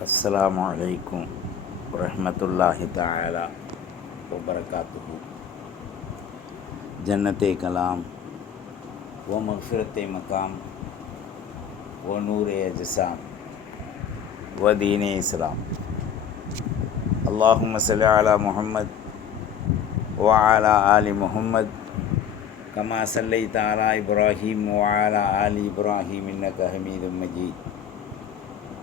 السلام عليكم ورحمة الله تعالى وبركاته جنة كلام ومغفرة مقام ونور നൂറെ ودين إسلام اللهم صل على محمد وعلى آل محمد كما صليت على إبراهيم وعلى آل إبراهيم إنك حميد مجيد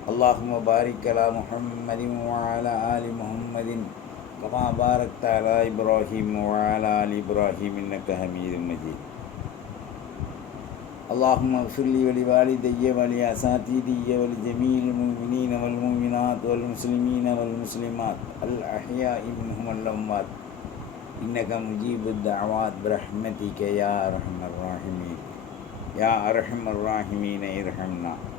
اللهم بارك على محمد وعلى آل محمد كما باركت على إبراهيم وعلى آل إبراهيم إنك حميد مجيد. اللهم اغفر لي ولوالدي ولأساتذتي ولجميع المؤمنين والمؤمنات والمسلمين والمسلمات الأحياء منهم والأموات. إنك مجيب الدعوات برحمتك يا أرحم الراحمين. يا أرحم الراحمين ارحمنا.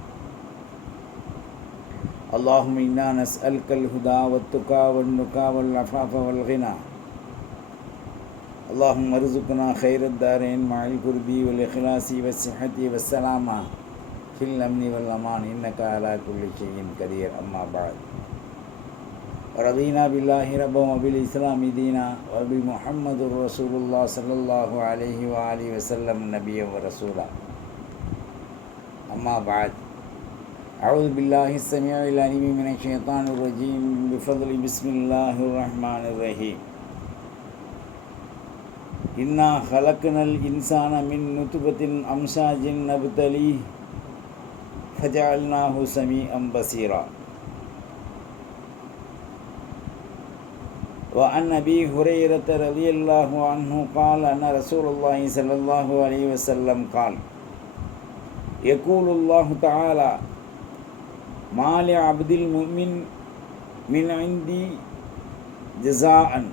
اللهم إنا نسألك الهدى والتقى والنقى والعفاف والغنى. اللهم ارزقنا خير الدارين مع القرب والإخلاص والصحة والسلامة في الأمن والأمان. إنك على كل شيء قدير. أما بعد. رضينا بالله ربا وبالإسلام دينا وبمحمد رسول الله صلى الله عليه وآله وسلم نبيا ورسولا. أما بعد. أعوذ بالله السميع العليم من الشيطان الرجيم بفضل بسم الله الرحمن الرحيم. إنا خلقنا الإنسان من نطفة أمشاج نبتليه فجعلناه سميعا بصيرا. وعن أبي هريرة رضي الله عنه قال أن رسول الله صلى الله عليه وسلم قال يقول الله تعالى ما لعبد المؤمن من عندي جزاء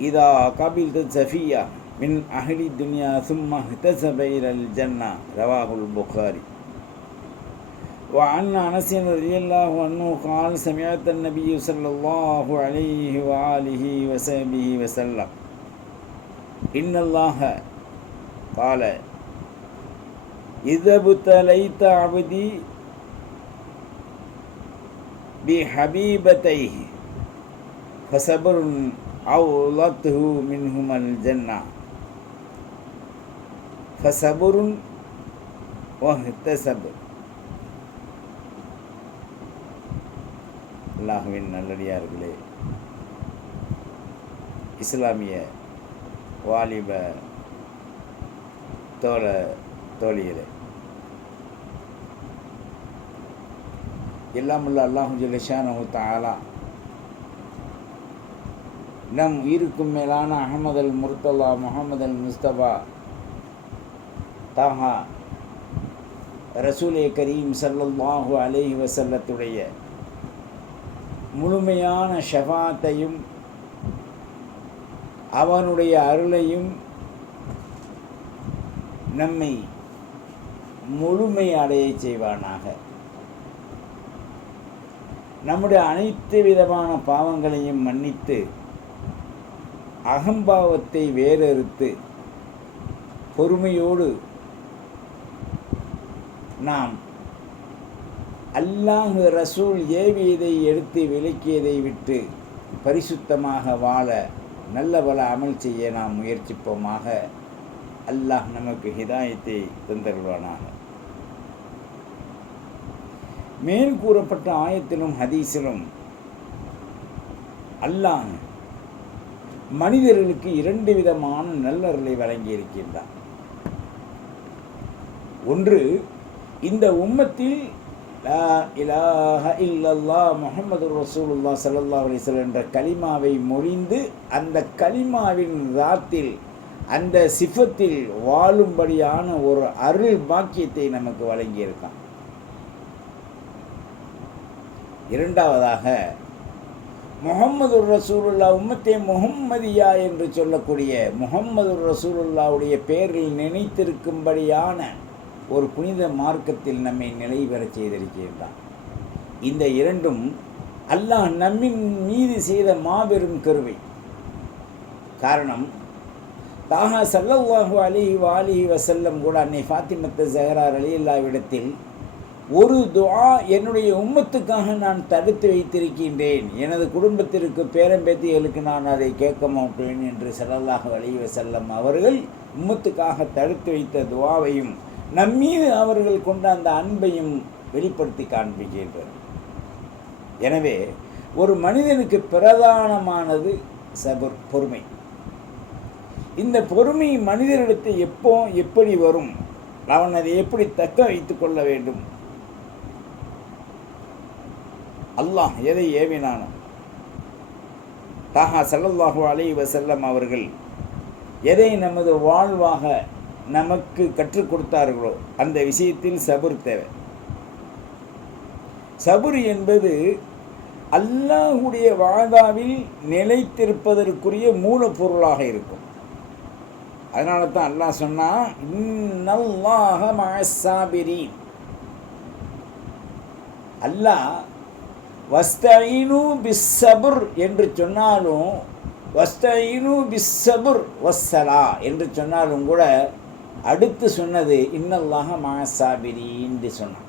إذا قبلت سفية من أهل الدنيا ثم اهتسب إلى الجنة رواه البخاري وعن أنس رضي الله عنه قال سمعت النبي صلى الله عليه وآله وصحبه وسلم إن الله قال إذا ابتليت عبدي بحبيبتيه فصبر أولته منهما الجنة فصبر واهتسب அல்லாஹுவின் நல்லடியார்களே இஸ்லாமிய வாலிப தோழ எல்லாம் உள்ள அல்லாஹு ஜலிஷானு தாலா நம் உயிருக்கும் மேலான அகமது அல் முர்தல்லா முகமது அல் முஸ்தபா தாஹா ரசூலே கரீம் சல்லல்லாஹு அலேஹி வசல்லத்துடைய முழுமையான ஷஃபாத்தையும் அவனுடைய அருளையும் நம்மை முழுமை அடைய செய்வானாக. நம்முடைய அனைத்து விதமான பாவங்களையும் மன்னித்து அகம்பாவத்தை வேறறுத்து பொறுமையோடு நாம் அல்லாஹ் ரசூல் ஏவியதை எடுத்து விலக்கியதை விட்டு பரிசுத்தமாக வாழ நல்ல பல அமல் செய்ய நாம் முயற்சிப்போமாக. அல்லாஹ் நமக்கு ஹிதாயத்தை தந்தருவானாக மேல் கூறப்பட்ட ஆயத்திலும் ஹதீஸிலும் அல்லாஹ் மனிதர்களுக்கு இரண்டு விதமான நல்லருளை வழங்கியிருக்கின்றார் ஒன்று இந்த உம்மத்தில் லா இலாஹ இல்லல்லா முகமது ரசூலுல்லா சல்லா அலிஸ்வல் என்ற கலிமாவை மொழிந்து அந்த கலிமாவின் ராத்தில் அந்த சிஃபத்தில் வாழும்படியான ஒரு அருள் பாக்கியத்தை நமக்கு வழங்கியிருக்கான். இரண்டாவதாக முகம்மது ரசூலுல்லா உம்மத்தே முகம்மதியா என்று சொல்லக்கூடிய முகம்மது ரசூலுல்லாவுடைய பெயரில் நினைத்திருக்கும்படியான ஒரு புனித மார்க்கத்தில் நம்மை நிலை பெறச் செய்திருக்கின்றான். இந்த இரண்டும் அல்லாஹ் நம்மின் மீது செய்த மாபெரும் கருவை. காரணம் தாகா சல்லல்லாஹு அலிஹி வாலிஹி வசல்லம் கூட அன்னை ஃபாத்திமத்து ஜஹரா அலில்லாவிடத்தில் ஒரு துவா என்னுடைய உம்மத்துக்காக நான் தடுத்து வைத்திருக்கின்றேன். எனது குடும்பத்திற்கு பேரம்பேத்திகளுக்கு நான் அதை கேட்க மாட்டேன் என்று செல்லலாக அலைஹி செல்லம் அவர்கள் உம்மத்துக்காக தடுத்து வைத்த துஆவையும் நம்மீது அவர்கள் கொண்ட அந்த அன்பையும் வெளிப்படுத்தி காண்பிக்கின்றது எனவே ஒரு மனிதனுக்கு பிரதானமானது சபர் பொறுமை. இந்த பொறுமை மனிதனிடத்தை எப்போ எப்படி வரும்? அவன் அதை எப்படி தக்க வைத்துக்கொள்ள வேண்டும்? அல்லாஹ் எதை ஏவினானோ. தாஹா ஸல்லல்லாஹு அலைஹி செல்லம் அவர்கள் எதை நமது வாழ்வாக நமக்கு கற்றுக் கொடுத்தார்களோ அந்த விஷயத்தில் சபுர் தேவை. சபுர் என்பது அல்லாஹுடைய வாதாவில் நிலைத்திருப்பதற்குரிய மூலப்பொருளாக இருக்கும். அதனால தான் அல்லாஹ் சொன்னா இன்னல்லாஹ மஅஸ்ஸாபிரீன் அல்லாஹ் வஸ்தயினு பிஸ்ஸபுர் என்று சொன்னாலும் வஸ்தயினு பிஸ்ஸபுர் வஸ்ஸலா என்று சொன்னாலும் கூட அடுத்து சொன்னது இன்னல்லாக மாசாபிரி என்று சொன்னான்.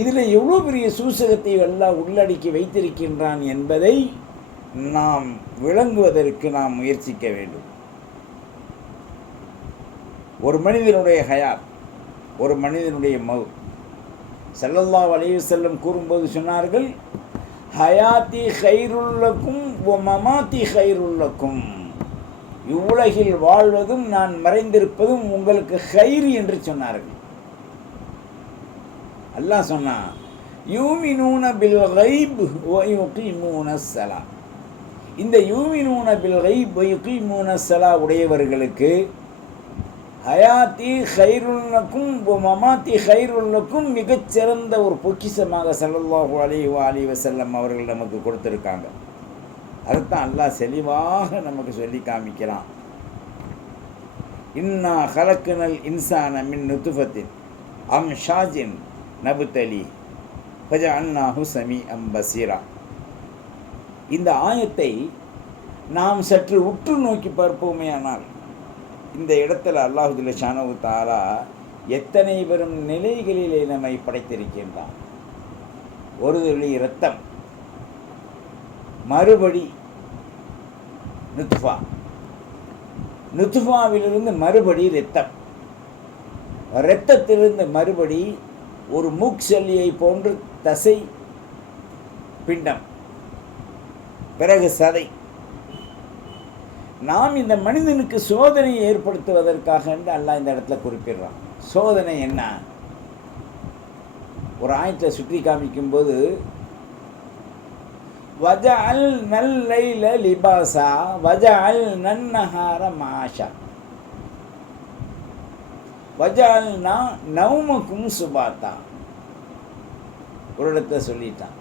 இதில் எவ்வளோ பெரிய சூசகத்தை எல்லாம் உள்ளடக்கி வைத்திருக்கின்றான் என்பதை நாம் விளங்குவதற்கு நாம் முயற்சிக்க வேண்டும். ஒரு மனிதனுடைய ஹயாத் ஒரு மனிதனுடைய மவு செல்லல்லா அலைஹி செல்லம் கூறும்போது சொன்னார்கள் ஹயாத்தி ஹைருள்ளக்கும் மமாத்தி ஹைருள்ளக்கும் இவ்வுலகில் வாழ்வதும் நான் மறைந்திருப்பதும் உங்களுக்கு ஹைர் என்று சொன்னார்கள். அல்லாஹ் சொன்னான் யூமினூன பில் கைப் யுகீமூன ஸலா. இந்த யூமினூன பில் ஹைப் யுகீமூன சலா உடையவர்களுக்கு ஹயாத்தி ஹைருல்லக்கும் மமாத்தி ஹைருல்லக்கும் மிகச்சிறந்த ஒரு பொக்கிஷமாக ஸல்லல்லாஹு அலி அலி வசல்லம் அவர்கள் நமக்கு கொடுத்துருக்காங்க. அதுதான் அல்லாஹ் செளிவாக நமக்கு சொல்லி காமிக்கிறான். இன்னா ஹலக்குனல் இன்சான மின் நுத்துஃபத்தின் அம் ஷாஜின் நபுத்தலி ஃபஜ அன்னாஹு சமி அம் பசீரா. இந்த ஆயத்தை நாம் சற்று உற்று நோக்கி பார்ப்போமே ஆனால் இந்த இடத்துல அல்லாஹுதுல்ல சானவு தாலா எத்தனை பெரும் நிலைகளிலே நம்மை படைத்திருக்கின்றான்? ஒரு துளி இரத்தம் மறுபடி நுத்ஃபா. நுத்ஃபாவிலிருந்து மறுபடி இரத்தம். இரத்தத்திலிருந்து மறுபடி ஒரு மூக்சல்லியை போன்று தசை பிண்டம். பிறகு சதை. நாம் இந்த மனிதனுக்கு சோதனையை ஏற்படுத்துவதற்காக என்று அல்லாஹ் இந்த இடத்துல குறிப்பிடுறான். சோதனை என்ன? ஒரு ஆயத்தை சுற்றி காமிக்கும்போது வஜஅல் நல்லைல லிபாசா வஜஅல் நன்னஹார மாஷா. வஜால்னா நவுமக்கும் சுபாத்தா. ஒரு இடத்துல சொல்லிட்டான்.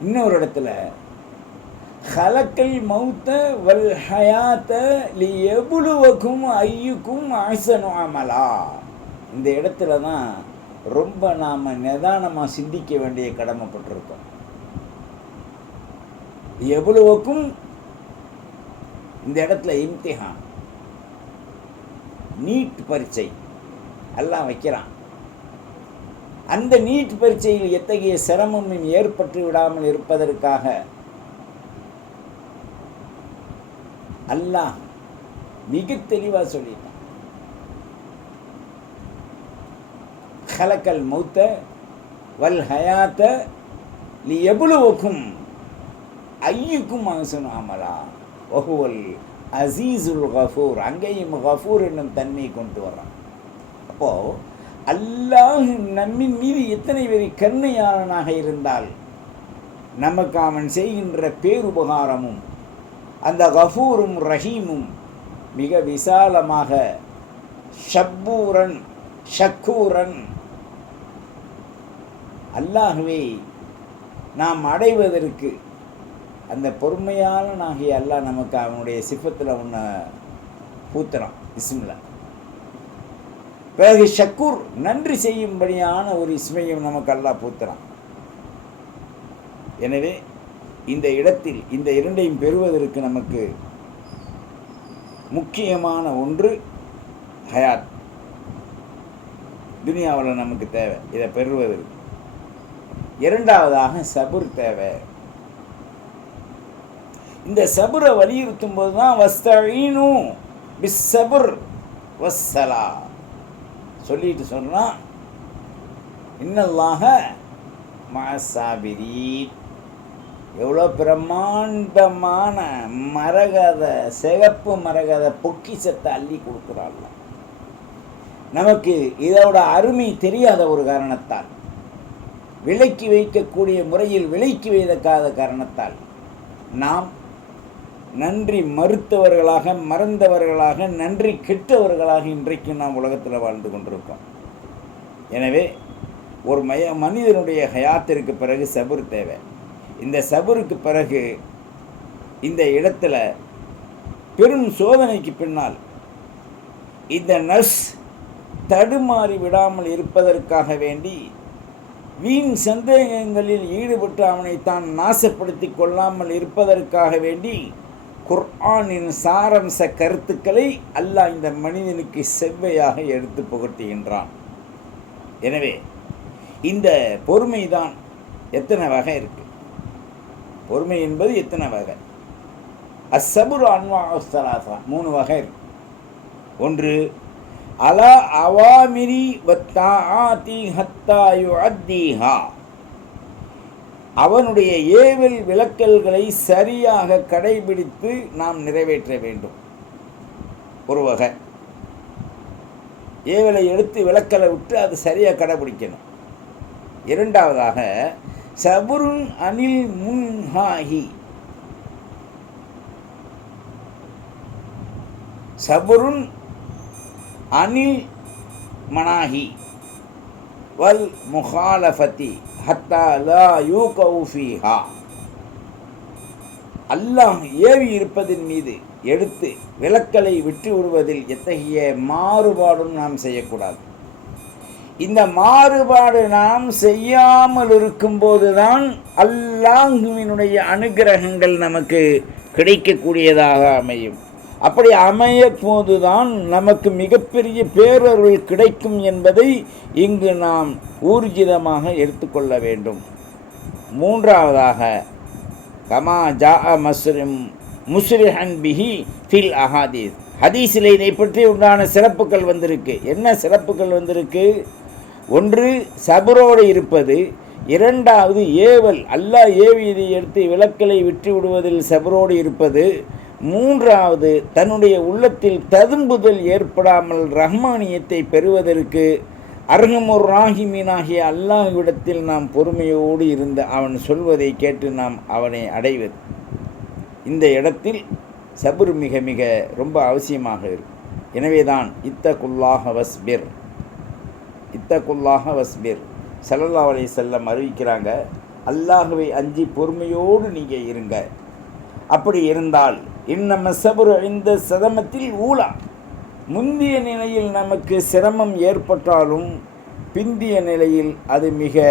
இன்னொரு இடத்துல ஹலக்கல் மௌத்த வல் ஹயாத்த லி எவ்வளவுக்கும் ஐயுக்கும் ஆசனு அமலா இந்த இடத்துல தான் ரொம்ப நாம் நிதானமாக சிந்திக்க வேண்டிய கடமைப்பட்டிருக்கோம். எவ்வளவுக்கும் இந்த இடத்துல இம்திஹான். நீட் பரீட்சை. எல்லாம் வைக்கிறான். அந்த நீட் பரீட்சையில் எத்தகைய சிரமமும் ஏற்பட்டு விடாமல் இருப்பதற்காக அல்லாஹ் மிக தெளிவாக சொல்லிட்டான். ஹலக்கல் மௌத்த வல் ஹயாத்த லி எவ்வளவுக்கும் ஐயுக்கும் அகசனு ஆமலா ஒஹுவல் அசீசுல் கஃபூர். அங்கேயும் கஃபூர் என்னும் தன்மையை கொண்டு வர்றான். அப்போது அல்லாஹ் நம்மின் மீது எத்தனை பெரிய கருணையாளனாக இருந்தால் நமக்கு அவன் செய்கின்ற பேருபகாரமும் அந்த கஃபூரும் ரஹீமும் மிக விசாலமாக ஷப்பூரன் ஷக்கூரன் அல்லாகவே நாம் அடைவதற்கு அந்த பொறுமையான பொறுமையாளனாகிய அல்லாஹ் நமக்கு அவனுடைய சிஃபத்தில் ஒன்று பூத்துறான் இஸ்மில் பிறகு ஷக்கூர் நன்றி செய்யும்படியான ஒரு இஸ்மையும் நமக்கு அல்லாஹ் பூத்துறான் எனவே இந்த இடத்தில் இந்த இரண்டையும் பெறுவதற்கு நமக்கு முக்கியமான ஒன்று ஹயாத். துனியாவில் நமக்கு தேவை இதை பெறுவதற்கு. இரண்டாவதாக சபுர் தேவை. இந்த சபுரை வலியுறுத்தும் போது தான் வஸ்தீனு வஸ்ஸலா. சொல்லிட்டு சொன்னால் இன்னல்லாக மாசாபிரீன் எவ்வளோ பிரம்மாண்டமான மரகத சிகப்பு மரகத பொக்கிசத்தை அள்ளி கொடுக்குறாள் நமக்கு இதோட அருமை தெரியாத ஒரு காரணத்தால் விலக்கி வைக்கக்கூடிய முறையில் விலக்கி வைக்காத காரணத்தால் நாம் நன்றி மறுத்தவர்களாக மறந்தவர்களாக நன்றி கெட்டவர்களாக இன்றைக்கு நாம் உலகத்தில் வாழ்ந்து கொண்டிருக்கோம். எனவே ஒரு மய மனிதனுடைய ஹயாத்திற்கு பிறகு சபுர் தேவை. இந்த சபருக்கு பிறகு இந்த இடத்துல பெரும் சோதனைக்கு பின்னால் இந்த நர்ஸ் தடுமாறி விடாமல் இருப்பதற்காக வேண்டி வீண் சந்தேகங்களில் ஈடுபட்டு அவனை தான் நாசப்படுத்தி கொள்ளாமல் இருப்பதற்காக வேண்டி குர்ஆனின் சாரம்ச கருத்துக்களை அல்லாஹ் இந்த மனிதனுக்கு செவ்வையாக எடுத்து புகட்டுகின்றான். எனவே இந்த பொறுமைதான் எத்தனை வகை இருக்குது பொறுமை என்பது எத்தனை வகை? அசபுர் அன்வா மூணு வகை இருக்கு. ஒன்று அலா அவாமிரி வத்தாஆதி ஹத்தா யுஅத்தீஹா. அவனுடைய ஏவல் விளக்கல்களை சரியாக கடைபிடித்து நாம் நிறைவேற்ற வேண்டும். ஒரு வகை. ஏவலை எடுத்து விளக்கலை விட்டு அது சரியாக கடைபிடிக்கணும். இரண்டாவதாக சபுருன் அனில் முன்ஹாஹி சபுருன் அனில் மனாஹி வல் முகாலஃபதி ஹத்தா லா யூகௌஃபிஹா அல்லாஹ் ஏவி இருப்பதின் மீது எடுத்து விளக்கலை விட்டு விடுவதில் எத்தகைய மாறுபாடும் நாம் செய்யக்கூடாது. இந்த மாறுபாடு நாம் செய்யாமல் இருக்கும்போது தான் அல்லாஹுவினுடைய அனுகிரகங்கள் நமக்கு கிடைக்கக்கூடியதாக அமையும். அப்படி அமைய போதுதான் நமக்கு மிகப்பெரிய பேரருள் கிடைக்கும் என்பதை இங்கு நாம் ஊர்ஜிதமாக எடுத்துக்கொள்ள வேண்டும். மூன்றாவதாக கமா ஜா மஸ்ரிம் முஸ்ரிஹன் பிஹி ஃபில் அஹாதீஸ். ஹதீஸில் இதை பற்றி உண்டான சிறப்புகள் வந்திருக்கு. என்ன சிறப்புகள் வந்திருக்கு? ஒன்று சபரோடு இருப்பது இரண்டாவது ஏவல் அல்லாஹ் ஏவியதை எடுத்து விளக்கலை விற்று விடுவதில் சபரோடு இருப்பது மூன்றாவது தன்னுடைய உள்ளத்தில் ததும்புதல் ஏற்படாமல் ரஹ்மானியத்தை பெறுவதற்கு அருகமுர் ராகிமீனாகிய அல்லாஹ்விடத்தில் நாம் பொறுமையோடு இருந்து அவன் சொல்வதை கேட்டு நாம் அவனை அடைவது. இந்த இடத்தில் சபுர் மிக மிக ரொம்ப அவசியமாக இருக்கும். எனவேதான் இத்தகுல்லாஹ வஸ்பிர். இத்தகுல்லாஹ வஸ்பிர். ஸல்லல்லாஹு அலி செல்லம் அறிவிக்கிறாங்க அல்லாஹுவை அஞ்சி பொறுமையோடு நீங்கள் இருங்க. அப்படி இருந்தால் இன்னம சபுரு இந்த சதமத்தில் ஊலா. முந்திய நிலையில் நமக்கு சிரமம் ஏற்பட்டாலும் பிந்திய நிலையில் அது மிக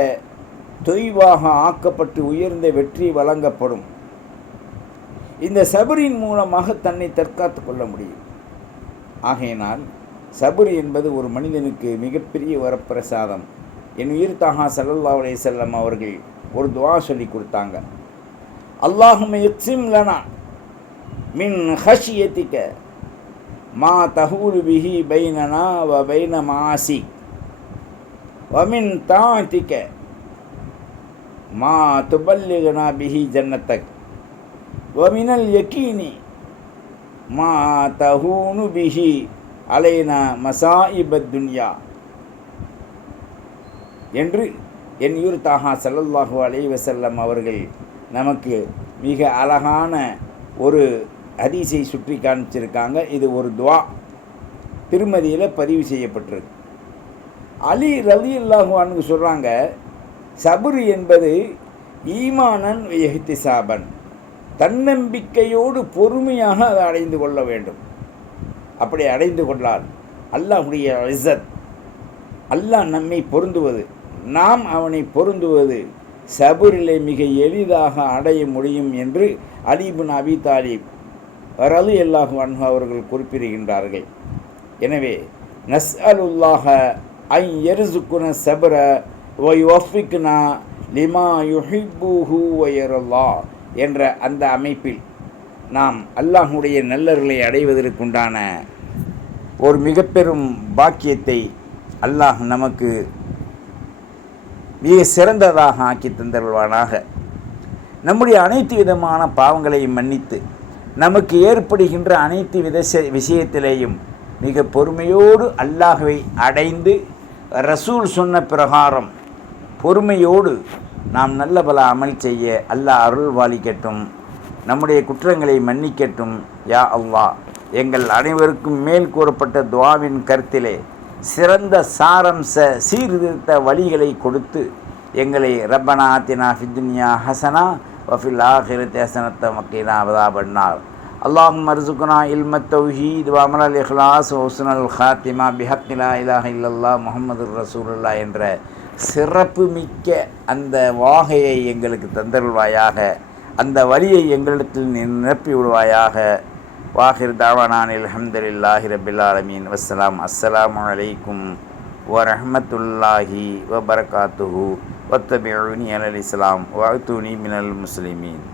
தொய்வாக ஆக்கப்பட்டு உயர்ந்த வெற்றி வழங்கப்படும். இந்த சபரின் மூலமாக தன்னை தற்காத்து கொள்ள முடியும். ஆகையினால் சபுர் என்பது ஒரு மனிதனுக்கு மிகப்பெரிய வரப்பிரசாதம். என் உயிர் தாகா சல்லல்லா அலே செல்லம் அவர்கள் ஒரு துவா சொல்லி கொடுத்தாங்க. அல்லாஹும் லனா மின் ஹஷியத்திக்க மா தஹூல் பிஹி பைனனா வ பைன மாசி வமின் தாத்திக்க மா துபல்லிகனா பிஹி ஜன்னத்தக் வமினல் யக்கீனி மா தஹூனு பிஹி அலைனா மசாயிபத் துன்யா. என்று என் யூர் தாஹா சல்லல்லாஹு அலைஹி வஸல்லம் அவர்கள் நமக்கு மிக அழகான ஒரு ஹதீஸை சுற்றி காமிச்சிருக்காங்க இது ஒரு துவா. திருமதியில் பதிவு செய்யப்பட்டிருக்கு. அலி ரலி அல்லாஹுவான்னு சொல்கிறாங்க சபுரு என்பது ஈமானன் எஹ்திசாபன் தன்னம்பிக்கையோடு பொறுமையாக அதை அடைந்து கொள்ள வேண்டும். அப்படி அடைந்து கொண்டால் அல்லாஹுடைய இசத் அல்லாஹ் நம்மை பொருந்துவது நாம் அவனை பொருந்துவது சபுரிலே மிக எளிதாக அடைய முடியும் என்று அலிபின் அபி தாலிப் ரலி அல்லாஹு அன்ஹு அவர்கள் குறிப்பிடுகின்றார்கள். எனவே நஸ் அலுல்லாஹ ஐ எருசுக்குன சபர ஒய்ஒஃபிக்னா லிமா யுஹிப்புஹு வயரல்லா என்ற அந்த அமைப்பில் நாம் அல்லாஹுடைய நல்லர்களை அடைவதற்குண்டான ஒரு மிகப்பெரும் பாக்கியத்தை அல்லாஹ் நமக்கு மிக சிறந்ததாக ஆக்கி தந்தருள்வானாக. நம்முடைய அனைத்து விதமான பாவங்களையும் மன்னித்து நமக்கு ஏற்படுகின்ற அனைத்து வித விஷயத்திலேயும் மிக பொறுமையோடு அல்லாஹுவை அடைந்து ரசூல் சொன்ன பிரகாரம் பொறுமையோடு நாம் நல்ல பல அமல் செய்ய அல்லாஹ் அருள் வாலிக்கட்டும் நம்முடைய குற்றங்களை மன்னிக்கட்டும் யா அல்லாஹ். எங்கள் அனைவருக்கும் மேல் கூறப்பட்ட துவாவின் கருத்திலே சிறந்த சாரம்ச சீர்திருத்த வழிகளை கொடுத்து எங்களை ரப்பனா ஆத்தினா ஃபித்துனியா ஹசனா வஃபில் ஆஹிரத் ஹசனத்த மக்கீனா அவதா பண்ணார் அல்லாஹும் மர்சுக்குனா இல்மத் தௌஹீத் வமல் அல் இஹ்லாஸ் ஹுஸ்னல் ஹாத்திமா பிஹக்கிலா இலாஹ இல்லல்லா முகமது ரசூலுல்லா என்ற சிறப்பு மிக்க அந்த வாகையை எங்களுக்கு தந்தருள்வாயாக அந்த வழியை எங்களிடத்தில் நிரப்பி விடுவாயாக வாஹிர் தாவானான் அலமதுல்லாஹி ரபில் ஆலமீன் வஸ்ஸலாம் அஸ்ஸலாமு அலைக்கும் வரஹமத்துல்லாஹி வபரகாத்துஹு வத்தபிஉனி அலல் இஸ்லாம் வஅத்துனி மினல் முஸ்லிமீன்